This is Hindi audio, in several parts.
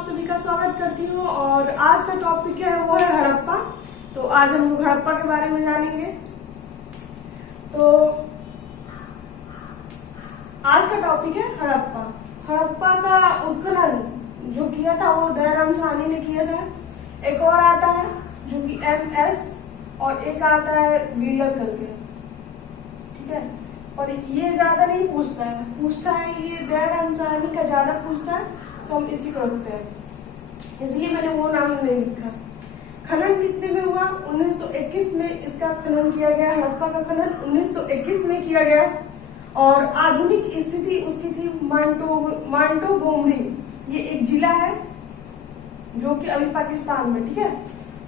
आप सभी का स्वागत करती हूँ। और आज का टॉपिक है वो है हड़प्पा। तो आज हम लोग हड़प्पा के बारे में जानेंगे। तो आज का टॉपिक है हड़प्पा। हड़प्पा का उत्खनन जो किया था वो दयाराम साहनी ने किया था। एक और आता है जो कि MS और एक आता है व्हीलर करके, ठीक है। और ये ज्यादा नहीं पूछता है ये दयाराम साहनी का ज्यादा पूछता है, तो हम इसी को रखते हैं, इसलिए मैंने वो नाम नहीं लिखा। खनन कितने में हुआ? 1921 में इसका खनन किया गया। हड़प्पा का खनन 1921 में किया गया और आधुनिक स्थिति उसकी थी मांटोगोमरी। ये एक जिला है जो कि अभी पाकिस्तान में, ठीक है।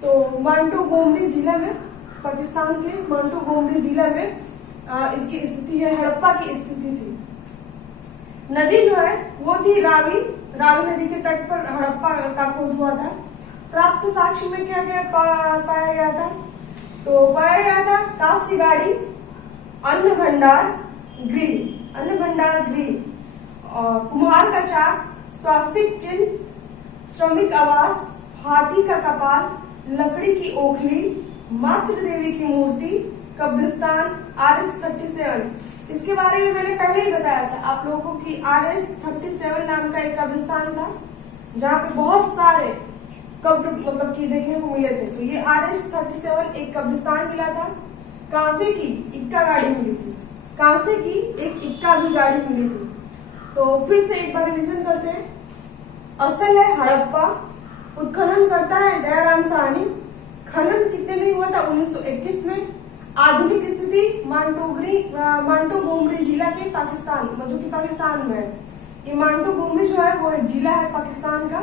तो मांटोगोमरी जिला में, पाकिस्तान के मांटोगोमरी जिला में इसकी स्थिति है, हड़प्पा की स्थिति थी। नदी जो है वो थी रावी नदी के तट पर हड़प्पा का खोज हुआ था। प्राप्त साक्ष्य में क्या क्या पाया गया था? तो पाया गया था कांस्य गाड़ी, अन्न भंडार गृह, कुम्हार का चाक, स्वास्तिक चिन्ह, श्रमिक आवास, हाथी का कपाल, लकड़ी की ओखली, मातृ देवी की मूर्ति, कब्रिस्तान, RS-37। इसके बारे में मैंने पहले ही बताया था आप लोगों को कि RS-37 नाम का एक कब्रिस्तान था जहाँ पे बहुत सारे कब्र मतलब की देखने को मिले थे। तो ये RS-37 एक कब्रिस्तान मिला था। कांसे की इक्का गाड़ी मिली थी, कांसे की एक इक्का भी गाड़ी मिली थी। तो फिर से एक बार रिविजन करते हैं। स्थल है हड़प्पा, उत्खनन करता है दयाराम साहनी। खनन कितने में हुआ था? 1921 में। आधुनिक स्थिति मांटोगोमरी जिला के पाकिस्तान, जो कि पाकिस्तान में है। ये मांटोगोमरी जो है वो एक जिला है पाकिस्तान का,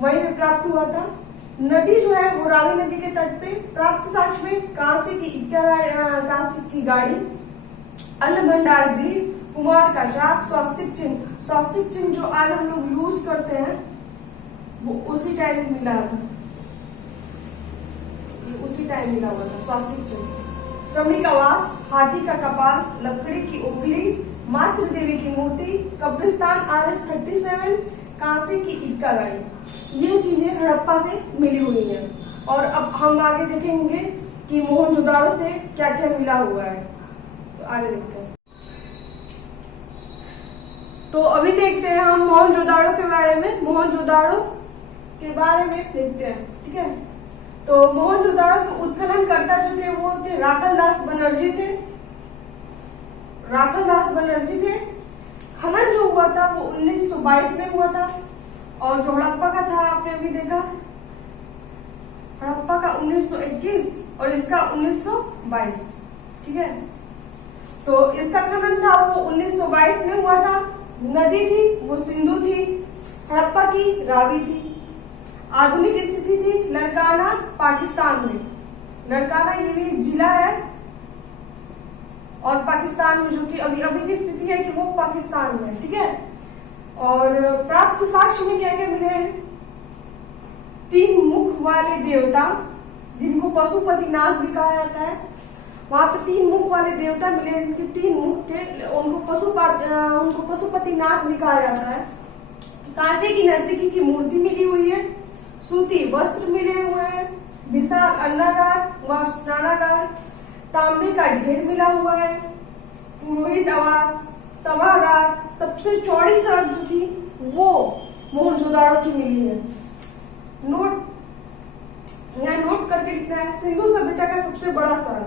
वहीं पे प्राप्त हुआ था। नदी जो है वो रावी नदी के तट पे। प्राप्त साक्ष्य में कांसे की गाड़ी, अन्न भंडार गृह, कुम्हार का चाक, स्वास्तिक चिन्ह जो आज हम लोग यूज करते हैं वो उसी टाइम मिला था, उसी टाइम मिला हुआ था स्वास्तिक चिन्ह। श्रमिक आवास, हाथी का कपाल, लकड़ी की ओखली, मातृ देवी की मूर्ति, कब्रिस्तान, RS-37, कांसे की इक्का गाड़ी, ये चीजें हड़प्पा से मिली हुई हैं। और अब हम आगे देखेंगे कि मोहनजोदाड़ो से क्या क्या मिला हुआ है। तो आगे देखते हैं। तो अभी देखते हैं हम मोहनजोदाड़ो के बारे में, देखते हैं, ठीक है। तो मोहनजोदाड़ो के उत्खनन करता जो थे वो थे राखलदास बनर्जी थे। खनन जो हुआ था वो 1922 में हुआ था। और जो हड़प्पा का था आपने अभी देखा, हड़प्पा का 1921 और इसका 1922, ठीक है। तो इसका खनन था वो 1922 में हुआ था। नदी थी वो सिंधु थी, हड़प्पा की रावी थी। आधुनिक स्थिति थी लड़काना, पाकिस्तान में। लड़काना ये भी एक जिला है और पाकिस्तान में, जो कि अभी की स्थिति है कि वो पाकिस्तान में, ठीक है। और प्राप्त साक्ष्य में क्या क्या मिले हैं? 3 मुख वाले देवता जिनको पशुपतिनाथ भी कहा जाता है, वहां पे 3 मुख वाले देवता मिले, इनके 3 मुख थे, उनको पशुपतिनाथ भी कहा जाता है। कांसे की नर्तकी की मूर्ति मिली हुई है, सूती वस्त्र मिले हुए हैं, विशाल अन्नागार व स्नानागार, तांबे का ढेर मिला हुआ है, पुरोहित आवास, सभागार, सबसे चौड़ी सड़क जो थी वो मोहनजोदाड़ो की मिली है। यहाँ नोट करके लिखना है, सिंधु सभ्यता का सबसे बड़ा शहर,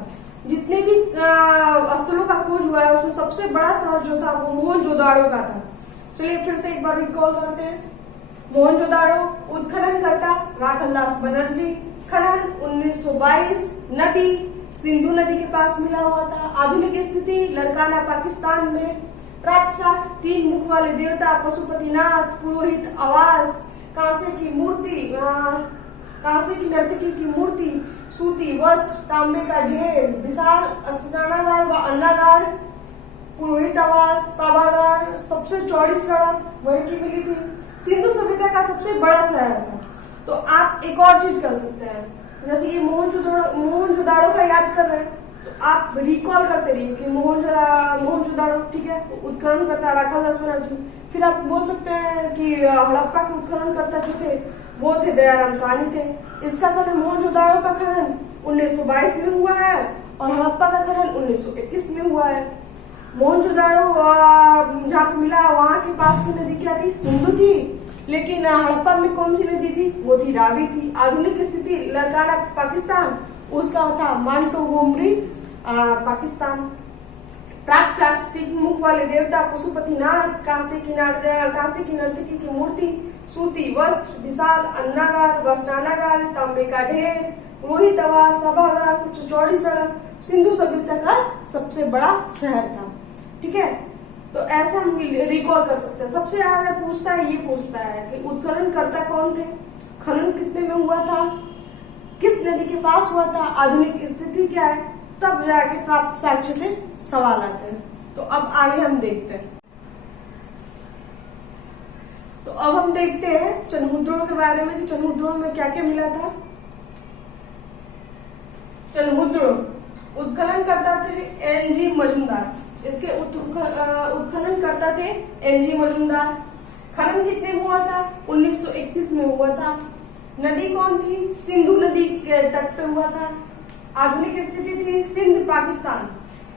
जितने भी स्थलों का खोज हुआ है उसमें सबसे बड़ा शहर जो था वो मोहनजोदाड़ो का था। चलिए फिर से एक बार रिकॉल करते हैं। मोहनजोदाड़ो उत्खनन करता राखलदास बनर्जी। खनन 1922। नदी सिंधु नदी के पास मिला हुआ था। आधुनिक स्थिति लड़काना, पाकिस्तान में। प्राप्त साक्ष्य 3 मुख वाले देवता, पशुपतिनाथ, पुरोहित आवास, कांसे की नर्तकी की मूर्ति, सूती वस्त्र, तांबे का ढेर, विशाल स्नानागार व अन्नागार, पुरोहित आवास, सभागार, सबसे चौड़ी सड़क वही की मिली थी। सिंधु सभ्यता का सबसे बड़ा शहर था। तो आप एक और चीज कर सकते हैं, जैसे कि मोहनजोदाड़ो का याद कर रहे हैं तो आप रिकॉल करते रहिए कि मोहनजोदाड़ो, ठीक है, उत्खनन करता राखलदास बनर्जी। फिर आप बोल सकते हैं कि हड़प्पा के उत्खनन करता जो थे थे वो थे दयाराम साहनी थे। इसका खनन मोहनजोदाड़ो का खनन 1922 में हुआ है और हड़प्पा का खनन 1921 में हुआ है। मोहनजोदाड़ो जहाँ पे मिला वहां के पास की नदी क्या थी? सिंधु थी। लेकिन हड़प्पा में कौन सी नदी थी? वो थी रावी थी। आधुनिक स्थिति लरकाना पाकिस्तान, उसका था मांटोगोमरी पाकिस्तान। प्राप्त साक्ष्य मुख वाले देवता पशुपतिनाथ, कांसे की नर्तकी की मूर्ति, सूती वस्त्र, विशाल अन्नागार, वस्त्रानागार, तांबे का ढेर, रोहित आवास, सभागार, सबसे चौड़ी सड़क, सिंधु सभ्यता का सबसे बड़ा शहर था। ठीक है, तो ऐसा हम रिकॉल कर सकते हैं। सबसे ज्यादा पूछता है कि उत्खनन करता कौन थे, खनन कितने में हुआ था, किस नदी के पास हुआ था, आधुनिक स्थिति क्या है, तब जाके प्राप्त साक्ष्य से सवाल आते हैं। तो अब आगे हम देखते हैं। तो अब हम देखते हैं चनहुद्रों के बारे में कि चनहुद्रों में क्या क्या मिला था। चनहुद्रों उत्खनन करता थे एनजी मजूमदार। इसके उत्खनन करता थे एनजी मजूमदार। खनन कितने में हुआ था? 1931 में हुआ था। नदी कौन थी? सिंधु नदी के तट पे हुआ था। आधुनिक स्थिति थी सिंध पाकिस्तान।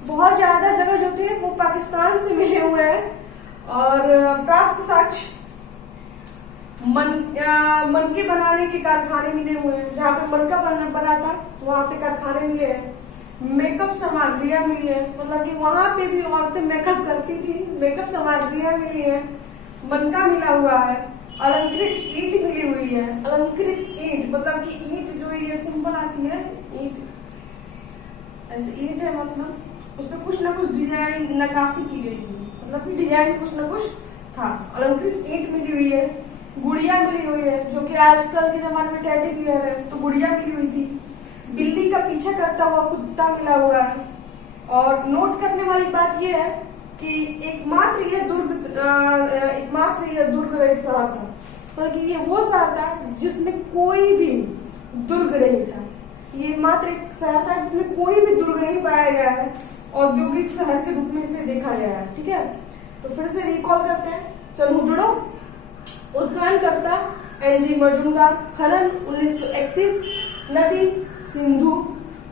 बहुत ज्यादा जगह जो थे वो पाकिस्तान से मिले हुए हैं। और प्राप्त साक्ष्य मनके बनाने के कारखाने मिले हुए हैं। जहाँ पे मनका बना था वहां पे कारखाने मिले हैं। मेकअप सामग्रियां मिली है, मतलब कि वहां पे भी औरतें मेकअप करती थी, मेकअप सामग्रियां मिली है। मनका मिला हुआ है। अलंकृत ईंट मिली हुई है। अलंकृत ईंट मतलब कि ईंट जो ये सिंपल आती है, ईंट ऐसे ईंट है, मतलब उसपे कुछ ना कुछ डिजाइन नक्काशी की गई थी, मतलब कि डिजाइन कुछ ना कुछ था। अलंकृत ईंट मिली हुई है। गुड़िया मिली हुई है, जो कि आजकल के जमाने में टेडी बियर है, तो गुड़िया मिली हुई थी। बिल्ली का पीछा करता हुआ कुत्ता मिला हुआ है। और नोट करने वाली बात यह है कि एकमात्र यह दुर्ग रहित शहर था, मतलब कि ये वो शहर था जिसमें कोई भी दुर्ग नहीं था। ये मात्र एक शहर था जिसमें कोई भी दुर्ग नहीं पाया गया है। औद्योगिक शहर के रूप में इसे देखा गया है। ठीक है, तो फिर से रिकॉल करते हैं। चनहुद्रों उत्खनन करता एनजी मजूमदार। खनन 1931। नदी सिंधु।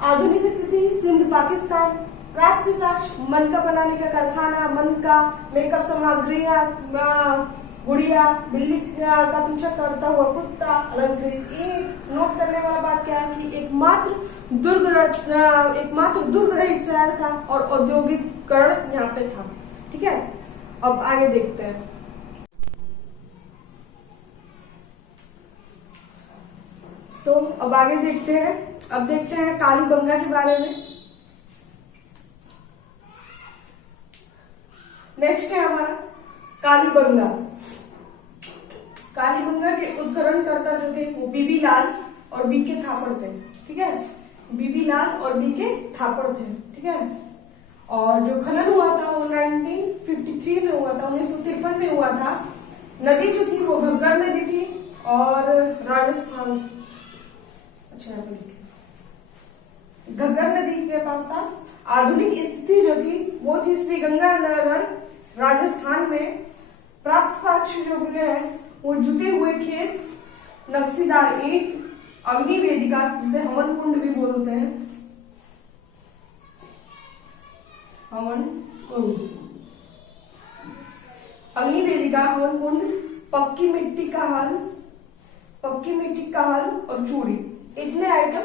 आधुनिक स्थिति सिंध पाकिस्तान। प्राप्त साक्ष्य मनका बनाने का कारखाना, मनका, मेकअप सामग्रियां, गुड़िया, बिल्ली का पीछा करता हुआ कुत्ता, अलंकृत ईंट। नोट करने वाला बात क्या है कि एकमात्र दुर्ग रहित शहर था और औद्योगिकरण यहाँ पे था। ठीक है, अब आगे देखते हैं। तो अब आगे देखते हैं। अब देखते हैं कालीबंगा के बारे में। नेक्स्ट है हमारा कालीबंगा। कालीबंगा के उत्खननकर्ता जो थे वो बीबी लाल और बीके थापड़ थे। ठीक है, बीबी लाल और बीके थापड़ थे। ठीक है, और जो खनन हुआ था वो 1953 में हुआ था, 1953 में हुआ था। नदी जो थी वो घग्गर नदी थी और राजस्थान, अच्छा घग्गर नदी के पास था। आधुनिक स्थिति जो थी वो थी श्रीगंगानगर राजस्थान में। प्राप्त साक्ष्य जो मिले हैं वो जुटे हुए खेत, नक्शीदार ईंट, अग्नि वेदिका जिसे हवन कुंड भी बोलते हैं, हवन कुंड, अग्नि वेदिका, हवन कुंड, पक्की मिट्टी का हल और चूड़ी। इतने आइटम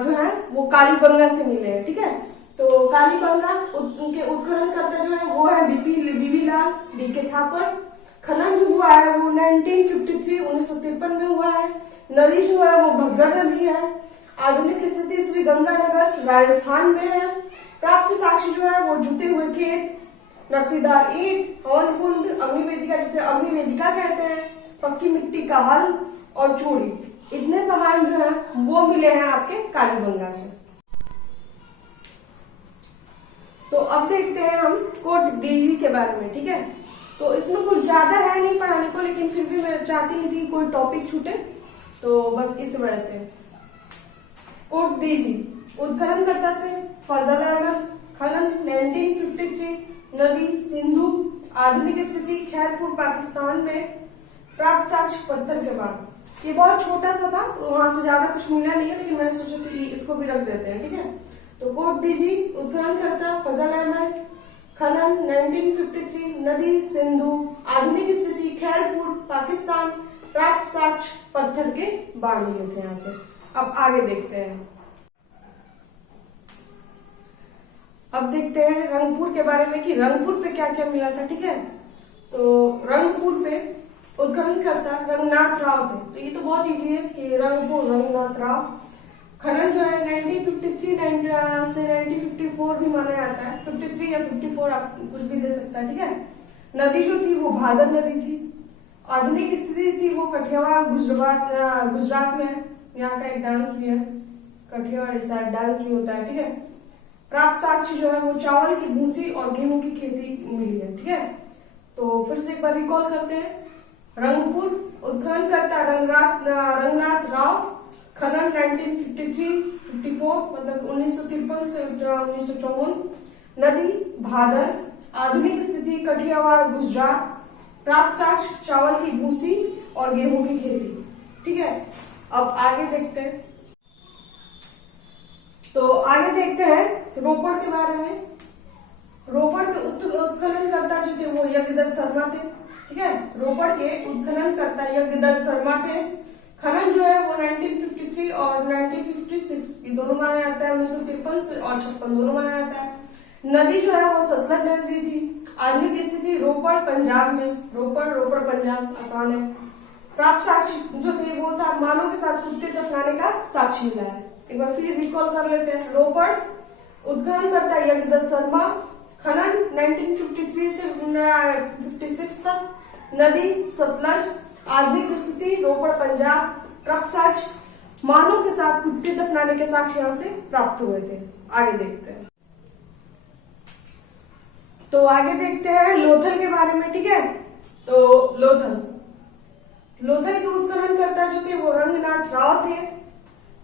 जो है वो कालीबंगा से मिले हैं। ठीक है, तो कालीबंगा उनके उत्खनन करता जो है वो है बीबी लाल, बीके थापड़। खनन जो हुआ है वो 1953 में हुआ है। नदी जो है वो घग्गर नदी है। आधुनिक स्थिति श्रीगंगानगर राजस्थान में है। प्राप्त साक्ष्य जो है वो जुटे हुए खेत, नक्शीदार ईंट, हवन कुंड, अग्निवेदिका जिसे अग्निवेदिका कहते हैं, पक्की मिट्टी का हल और चूड़ी। इतने सामान जो है वो मिले हैं आपके कालीबंगा से। तो अब देखते हैं हम कोट डीजी के बारे में। ठीक है, तो इसमें कुछ ज्यादा है नहीं पढ़ाने को, लेकिन फिर भी मैं चाहती नहीं थी कोई टॉपिक छूटे, तो बस इस वजह से। कोट डीजी उत्खनन करता थे फजल अहमद। खनन 1953। नदी सिंधु। आधुनिक स्थिति खैरपुर पाकिस्तान में। प्राप्त साक्ष्य पत्थर के बाद। ये बहुत छोटा सा था, वहां से ज्यादा कुछ मिला नहीं है, लेकिन मैंने सोचा कि इसको भी रख देते हैं, ठीक है। तो कोट डीजी उत्खननकर्ता फजल अहमद, खनन 1953, नदी सिंधु, आधुनिक स्थिति खैरपुर पाकिस्तान, प्राप्त साक्ष्य पत्थर के बाण मिले थे यहाँ से। अब आगे देखते हैं। अब देखते हैं रंगपुर के बारे में कि रंगपुर पे क्या क्या मिला था, ठीक है। तो रंगपुर पे उत्खनन करता रंगनाथ राव थे। तो ये तो बहुत इजी है कि रंगपुर रंगनाथ राव। खनन जो है 1953 से 1954 भी माना जाता है, 53 या 54 आप कुछ भी दे सकता है, ठीक है। नदी जो थी वो भादर नदी थी। आधुनिक स्थिति थी वो कठियावाड़ गुजरात में है। यहाँ का एक डांस भी है, कठियावाड़ साइड डांस भी होता है, ठीक है। प्राप्त साक्ष्य जो है वो चावल की भूसी और गेहूं की खेती मिली है, ठीक है। तो फिर से एक बार रिकॉल करते हैं। रंगपुर उत्खनन करता रंगनाथ राव, खनन 1953-54 मतलब 1953 से 1954, नदी भादर, आधुनिक स्थिति कठियावाड़ गुजरात, प्राप्त साक्ष्य चावल की भूसी और गेहूं की खेती, ठीक है। अब आगे देखते हैं। तो आगे देखते हैं रोपड़ के बारे में। रोपड़ के उत्खननकर्ता जो थे वो यज्ञदत्त शर्मा थे, ठीक है। रोपड़ के उत्खननकर्ता यज्ञदत्त शर्मा थे। खनन जो है वो 1953 और 1956 ये दोनों माना जाता है, 1953 से और 56 दोनों माना जाता है। नदी जो है वो सतलज नदी थी। आधुनिक स्थिति रोपड़ पंजाब में, रोपड़ पंजाब आसान है। प्राप्त साक्ष्य जो थे वो था मानव के साथ कुत्ते दफनाने का साक्ष्य मिला है। एक बार फिर रिकॉल कर लेते हैं। रोपड़ उत्खनन करता यज्ञदत्त शर्मा, खनन 1953 से 56 तक, नदी सतलज, आधुनिक स्थिति रोपड़ पंजाब, प्राप्त साक्ष्य मानव के साथ कुत्ते दफनाने के साक्ष्य यहाँ से प्राप्त हुए थे। आगे देखते हैं। तो आगे देखते हैं लोथल के बारे में, ठीक है। तो लोथल के उत्खननकर्ता जो थे वो रंगनाथ राव थे।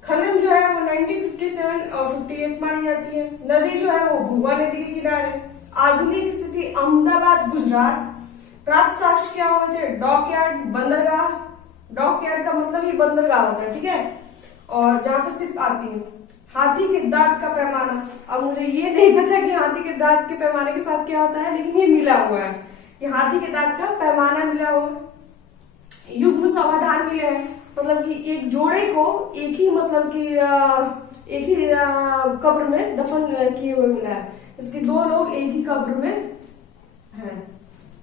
खनन जो है वो 1957 और 58 मानी जाती है। नदी जो है वो भुआ नदी के किनारे, आधुनिक स्थिति अहमदाबाद गुजरात, प्राप्त साक्ष्य क्या हुए थे डॉकयार्ड बंदरगाह, डॉकयार्ड का मतलब ये बंदरगाह होता है, ठीक है। और जहाँ पे सिर्फ आती है हाथी के दांत का पैमाना। अब मुझे ये नहीं पता कि हाथी के दांत के पैमाने के साथ क्या होता है, लेकिन ये मिला हुआ है, ये हाथी के दांत का पैमाना मिला हुआ है। युग्म समाधान मिले हैं, मतलब कि एक जोड़े को एक ही मतलब कि एक ही कब्र में दफन किए हुए मिला है। इसके दो लोग एक ही कब्र में हैं,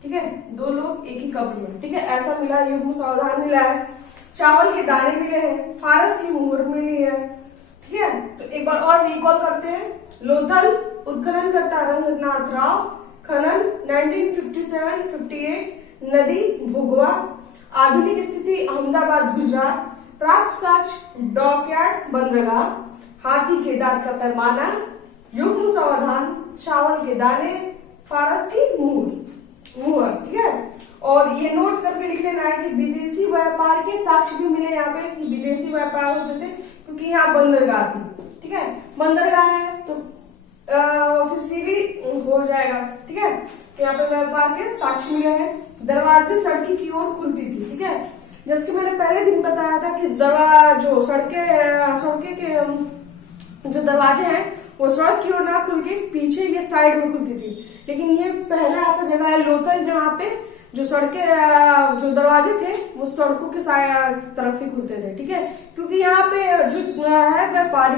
ठीक है, दो लोग एक ही कब्र में, ठीक है, ऐसा मिला, युग्म समाधान मिला है। चावल के दाने मिले हैं, फारस की मुहर मिली है, ठीक है। तो एक बार और रिकॉल करते हैं। लोथल उत्खनन करता रंगनाथ राव, खनन 1957-58, नदी भुगवा, आधुनिक स्थिति अहमदाबाद गुजरात, प्राप्त साक्ष्य डॉकयार्ड बंदरगाह, हाथी के दांत का पैमाना, युग्म समाधान, चावल के दाने, फारस की मुहर, ठीक है। और ये नोट करके लिख लेना है कि विदेशी व्यापार के साक्ष्य भी मिले यहाँ पे, कि विदेशी व्यापार होते थे, क्योंकि यहाँ बंदरगाह थी, ठीक है, बंदरगाह है तो ऑफिशियली हो जाएगा, ठीक है। यहाँ पे व्यापार के साक्ष्य मिले हैं। दरवाजे सड़की की ओर खुलती थी, ठीक है, जैसे कि मैंने पहले दिन बताया था कि जो सड़के के जो दरवाजे हैं वो सड़क की ओर ना खुल के पीछे ये साइड में खुलती थी। लेकिन ये पहला ऐसा जगह है लोथल जहाँ पे जो जो दरवाजे थे वो सड़कों के तरफ ही खुलते थे, ठीक है, क्योंकि यहाँ पे जो है व्यापार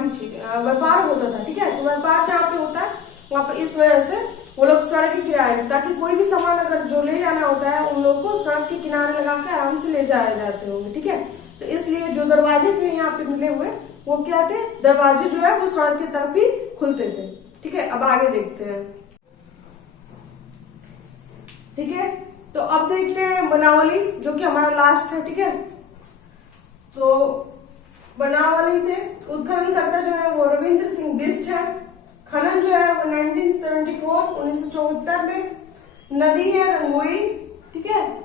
होता था, ठीक है। तो व्यापार जहाँ पे होता है वहां पे इस वजह से वो लोग सड़क के किनारे, ताकि कोई भी सामान अगर जो ले जाना होता है उन लोग को सड़क के किनारे लगा के आराम से ले जाए जाते होंगे, ठीक है। तो इसलिए जो दरवाजे थे यहाँ पे मिले हुए वो क्या थे, दरवाजे जो है वो सड़क की तरफ ही खुलते थे, ठीक है। अब आगे देखते हैं, ठीक है। तो अब देखते हैं बनावली, जो कि हमारा लास्ट है, ठीक है। तो बनावली से उत्खनन करता जो है वो रविंद्र सिंह बिष्ट है। खनन जो है वो 1974 में, नदी है रंगोई, ठीक है।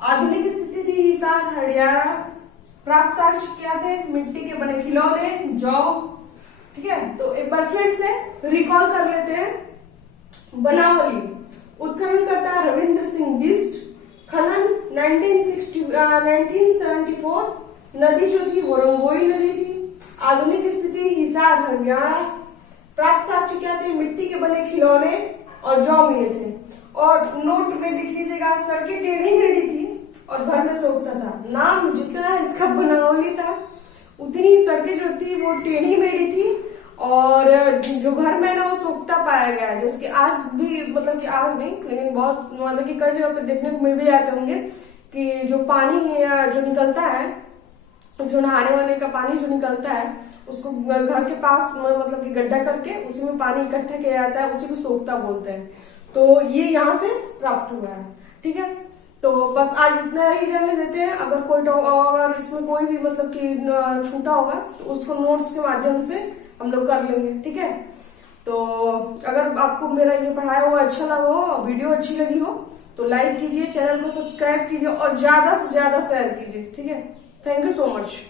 आधुनिक स्थिति थी हिसार हरियाणा, प्राप्त साक्ष्य क्या थे, मिट्टी के बने खिलौने, जौ, ठीक है। तो एक बार फिर से रिकॉल कर लेते हैं। बनावली उत्खनन करता रविंद्र सिंह बिष्ट, खनन 1974, नदी जो थी वो रंगोई नदी थी। आधुनिक स्थिति हिसार हरियाणा। प्राप्त साक्ष्य क्या थे? मिट्टी के बने खिलौने और जौ मिले थे। और नोट में देख लीजिएगा, सड़कें टेढ़ी मेढ़ी थी और घर में सोखता था। नाम जितना इसका बनावली था उतनी सड़कें जो थी वो टेढ़ी मेढ़ी थी और जो घर में ना वो सोखता पाया गया है। जैसे कि आज भी, मतलब कि आज नहीं लेकिन बहुत, मतलब कि कई जगह पे देखने को मिल भी जाते होंगे कि जो पानी जो निकलता है, जो नहाने वाने का पानी जो निकलता है उसको घर के पास मतलब कि गड्ढा करके उसी में पानी इकट्ठा किया जाता है, उसी को सोखता बोलते हैं। तो ये यहाँ से प्राप्त हुआ है। ठीक है, तो बस आज इतना ही रहने देते हैं। अगर इसमें कोई भी मतलब कि छूटा होगा तो उसको नोट्स के माध्यम से हम लोग कर लेंगे। ठीक है, तो अगर आपको मेरा ये पढ़ाया हुआ अच्छा लगा हो, वीडियो अच्छी लगी हो तो लाइक कीजिए, चैनल को सब्सक्राइब कीजिए और ज्यादा से ज्यादा शेयर कीजिए। ठीक है, थैंक यू सो मच।